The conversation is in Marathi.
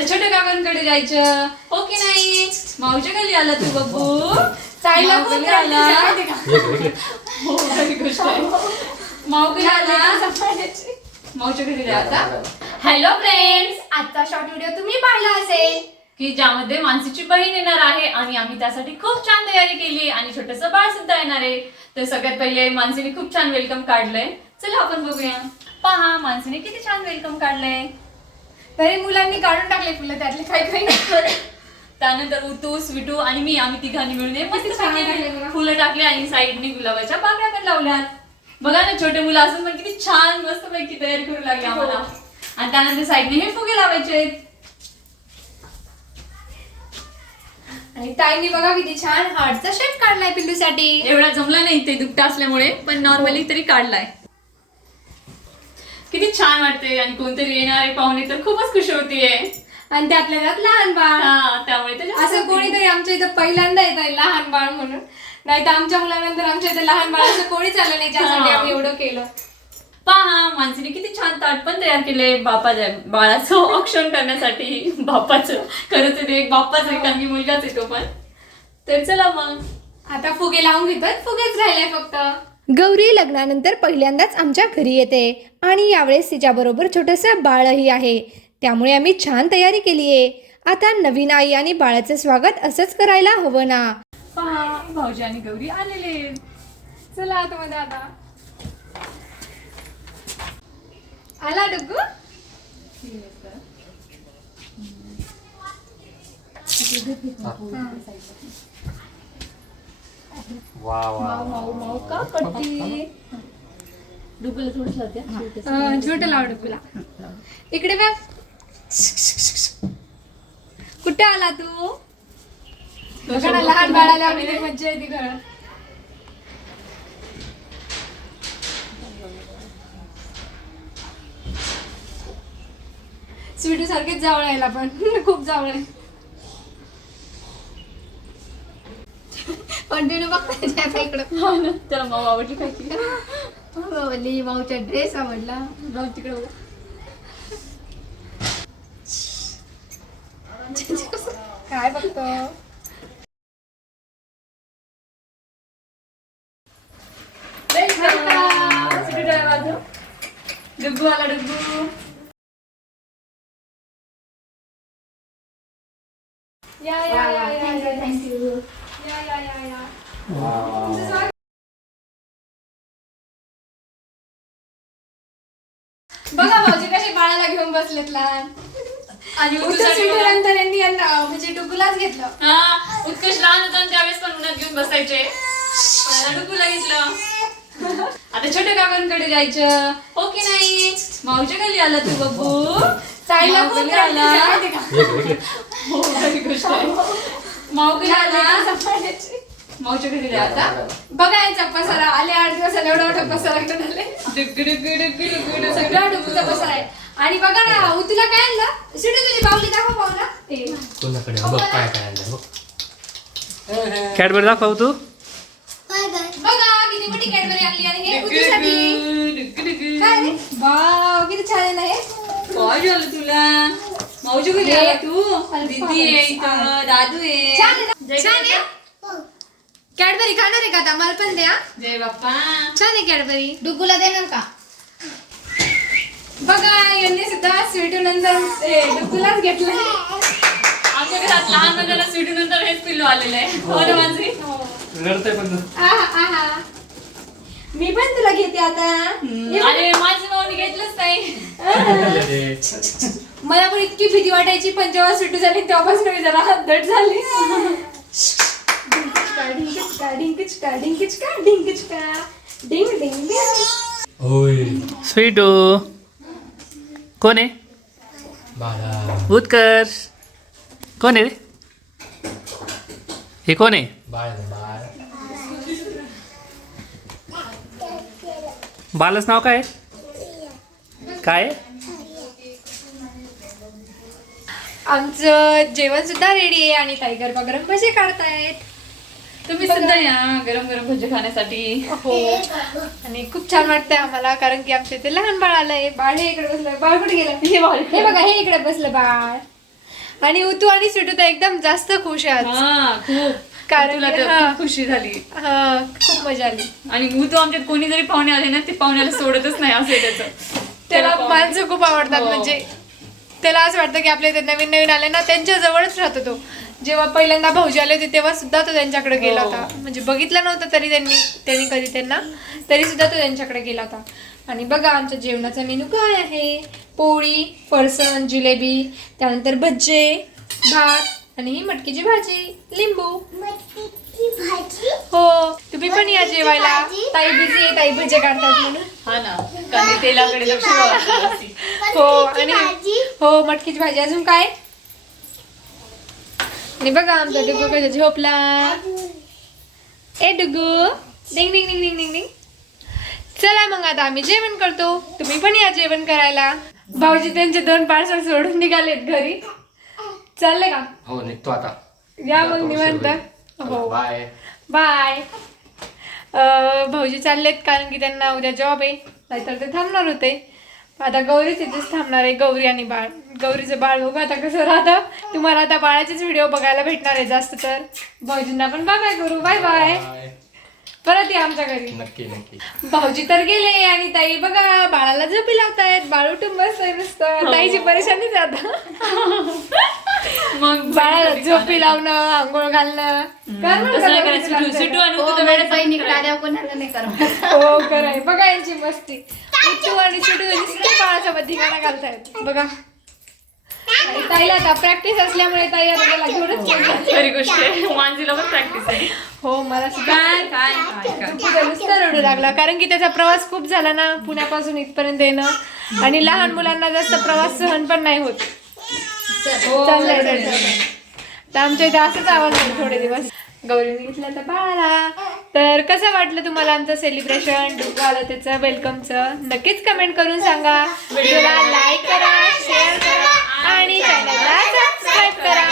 आता छोट्या काकांकडे जायचं. हो की नाही? मावच्या खाली आला तू ताईला आला? का? हो खरी गोष्ट आहे. माऊ खाली आला? मावच्या घरी जा आता. हॅलो फ्रेंड्स आजचा शॉर्ट व्हिडिओ तुम्ही पाहिला असेल. की ज्यामध्ये मानसीची बहीण येणार आहे आणि आम्ही त्यासाठी खूप छान तयारी केली आणि छोटस बाळ सुद्धा येणार आहे. तर सगळ्यात पहिले मानसीने खूप छान वेलकम काढलंय. चला आपण बघूया. पहा मानसीने किती छान वेलकम काढलंय. तरी मुलांनी काढून टाकले फुलं त्यातले काही काही त्यानंतर उतू स्वीटू आणि मी आम्ही तिघांनी मिळून हे मस्त छान. फुलं टाकले आणि साईडने गुलाबाच्या पाकळ्या पण लावल्यात बघा ना छोटे मुलं असून पण किती छान मस्त पैकी तयारी करू लागली आम्हाला हो. आणि त्यानंतर साईडने हे फुगे लावायचे आहेत. आणि ताईंनी बघा किती छान हार्टचा शेप काढलाय पिल्लूसाठी एवढा जमला नाही ते दुपटा असल्यामुळे पण नॉर्मली तरी काढलाय किती छान वाटते आणि कोणतरी येणारे पाहुणे तर खूपच खुश होतीये. आणि त्यातल्या त्यात लहान बाळ. हा, त्यामुळे तर जास्त असं होती. कोणीतरी आमच्या इथं पहिल्यांदा येत आहे लहान बाळ म्हणून. नाही तर आमच्या मुलानंतर आमच्या इथं लहान बाळ असं कोणीच आलं नाही ज्यासाठी हा. आम्ही एवढं केलं. पहा माणसाने किती छान ताट पण तयार केले बापाच्या बाळाचं औक्षण करण्यासाठी. बापाचं खरं तर ते एक बाप्पाच आहे कारण की मुलगाच आहे तो पण. तर चला मग. आता फुगे लावून घेतात फुगेच राहिले फक्त. गौरी लग्नानंतर पहिल्यांदाच आमच्या घरी येते. आणि यावेळेस तिच्याबरोबर छोटंसं बाळही आहे. त्यामुळे आम्ही छान तयारी केली आहे आता नवीन आई आणि बाळाचं स्वागत असंच करायला हवं ना. पहा भाऊजी आणि गौरी आलेले. चला आतमध्ये आता. आला डुग्गू वा वा माऊ माऊ का करते डुबुला थोडंसं द्या. अं, झोट लाव इकडे बघ. कुठे आला तू? बघा ना, लहान बाळाला? मज्जा येते घरात स्वीटू सारखेच जावळ यायला पण. खूप जावळ आहे. कंटिन्यू बघताय इकडं हा ना, त्याला माऊ आवडली काय की वल्ली माऊचा ड्रेस आवडला. जाऊ तिकडे. काय बघतो. डुग्गू आला या या या या थँक्यू या या या या. तुमचं स्वागत. बघा भाऊजी कसे बाळाला घेऊन बसलेत लहान. आणि स्वीटू बघा. नंतर यांनी यांना म्हणजे डुगूलाच घेतलं. हा उत्कर्ष लहान होता आणि त्यावेळेस पण उन्हात घेऊन बसायचे. आता डुग्गूला घेतलं. आता छोट्या काकांकडे जायचं. हो की नाही? मावच्या खाली आला तू बब्बू ताईला खूप आला. आहे माहिती का? हो खरी गोष्ट आहे. मावच्या घरी आता? बघा यांचा पसारा. आले आठ दिवस एवढा मोठा पसारा घेऊन आले. सगळा डुगूचा पसारा आहे. आणि बघा ना उतूला काय आणलं? सिटू तुझी बावली दाखव कोणाकडे? बघ काय काय आणलं बघ. कॅडबरी दाखव तू. बघा किती मोठी कॅडबरी आणली आणि हे उतूसाठी डुग्गू डुग्गू. काय रे? वाव किती छान आहे ना हे काय झालं तुला घरी आला तू? दीदी आहे इथं दादू आहे. छान आहे आहे? कॅडबरी खाणार आहे का आता? मला पण द्या. जय बाप्पा. छान आहे कॅडबरी. डुगूला देणार का? बघा यांनी सुद्धा स्वीटू नंतर ए, डुगूलाच घेतलं आमच्या घरात लहान मुलाला स्वीटू नंतर हेच पिल्लू आलेलं आहे. हो. ना माझी रडतंय पण आहा आहा मी पण तुला घेते आता. अरे भावाने घेतलंच नाही. मला पण इतकी भीती वाटायची पण जेव्हा सुटू झाली तेव्हापासून मी जरा दट झाली. स्वीटू. कोण आहे? उत्कर्ष. कोण आहे रे? हे कोण आहे? बालाच नाव काय आहे? काय आहे? आमचं जेवण सुद्धा रेडी आहे आणि ताई गरबा गरम भजे काढतायत. तुम्ही सुद्धा या गरम गरम भजी खाण्यासाठी. हो. आणि खूप छान वाटतंय आम्हाला कारण की आमच्या इथे लहान बाळ आलंय. बाळ हे इकडे बसलं. बाळ कुठे गेलं? हे बाळ हे बघा हे इकडे बसलं बाळ. आणि उतू आणि सुटू तर एकदम जास्त खुश आहेत. कारण. खूप खुशी झाली. हा खूप मजा आली. आणि तू आमच्यात कोणी जरी पाहुणे आले ना ते पाहुण्याला सोडतच नाही असं त्याचं. त्याला माणसं खूप आवडतात हो. म्हणजे त्याला असं वाटतं की आपले इथे नवीन नवीन आले ना त्यांच्या जवळच राहतो तो. जेव्हा पहिल्यांदा भाऊजी आले होते तेव्हा सुद्धा तो त्यांच्याकडे गेला हो. होता म्हणजे बघितलं नव्हतं तरी त्यांनी त्यांनी कधी त्यांना तरी सुद्धा तो त्यांच्याकडे गेला होता. आणि बघा आमच्या जेवणाचा मेनू काय आहे? पोळी फरसण जिलेबी त्यानंतर भज्जे भात आणि ही मटकीची भाजी लिंबू. हो तुम्ही पण या जेवायला. ताई बिझी आहे ताई भजे काढतात म्हणून. हा ना कारण तेलाकडे लक्ष. हो आणि हो मटकीची भाजी. अजून काय? आणि बघा आमचा डुगू कसा झोपला. ए डुगू. डिंग डिंग डिंग डिंग डिंग डिंग चला मग आता आम्ही जेवण करतो. तुम्ही पण या जेवण करायला. भाऊजी त्यांचे दोन पार्सल सोडून निघालेत घरी. चालले का? हो निघतो आता. या मग निवांत. हो. बाय. बाय. भाऊजी चाललेत कारण की त्यांना उद्या जॉब आहे. नाहीतर ते थांबणार होते. आता गौरी तिथेच थांबणार आहे गौरी आणि बाळ. गौरीचं बाळ बघू आता कसं राहतं. तुम्हाला आता बाळाचेच व्हिडिओ बघायला भेटणार आहे जास्त तर. भाऊजींना पण बाय करू. बाय बाय परत या आमच्या घरी. नक्की नक्की. भाऊजी तर गेले आणि ताई बघा बाळाला झोपी लावतायत. बाळ उठून बसतंय नुसतं. ताईची परेशानी आता. मग बाळाला झोपी लावणं आंघोळ घालणं. करणार का करायचं. गौरीचं सुटू-? आणि तू तर वेळेत बहिणीकडे आल्यावर कोणाला नाही करत हो कराय बघा यांची मस्ती. उठू आणि सुटू धिंगाणा घालतायत बघा. आणि ताईला आता प्रॅक्टिस असल्यामुळे ताई आता त्याला घेऊनच खेळतात. खरी गोष्ट आहे. पण प्रॅक्टिस आहे. हो मला सुद्धा. काय काय काय काय. पुढे नुसतं रडू लागला. कारण की त्याचा प्रवास खूप झाला ना पुण्यापासून इथपर्यंत येणं. आणि लहान मुलांना जास्त प्रवास सहन पण नाही होत. चांगलं हो, तर आमच्या इथे असंच आवाज थोडे दिवस. गौरीने घेतला तर बाळाला तर कसं वाटलं तुम्हाला आमचं सेलिब्रेशन डुकं आलं त्याचं वेलकमचं नक्कीच कमेंट करून सांगा. व्हिडिओला लाईक करा शेअर करा आणि चॅनलला सबस्क्राईब करा.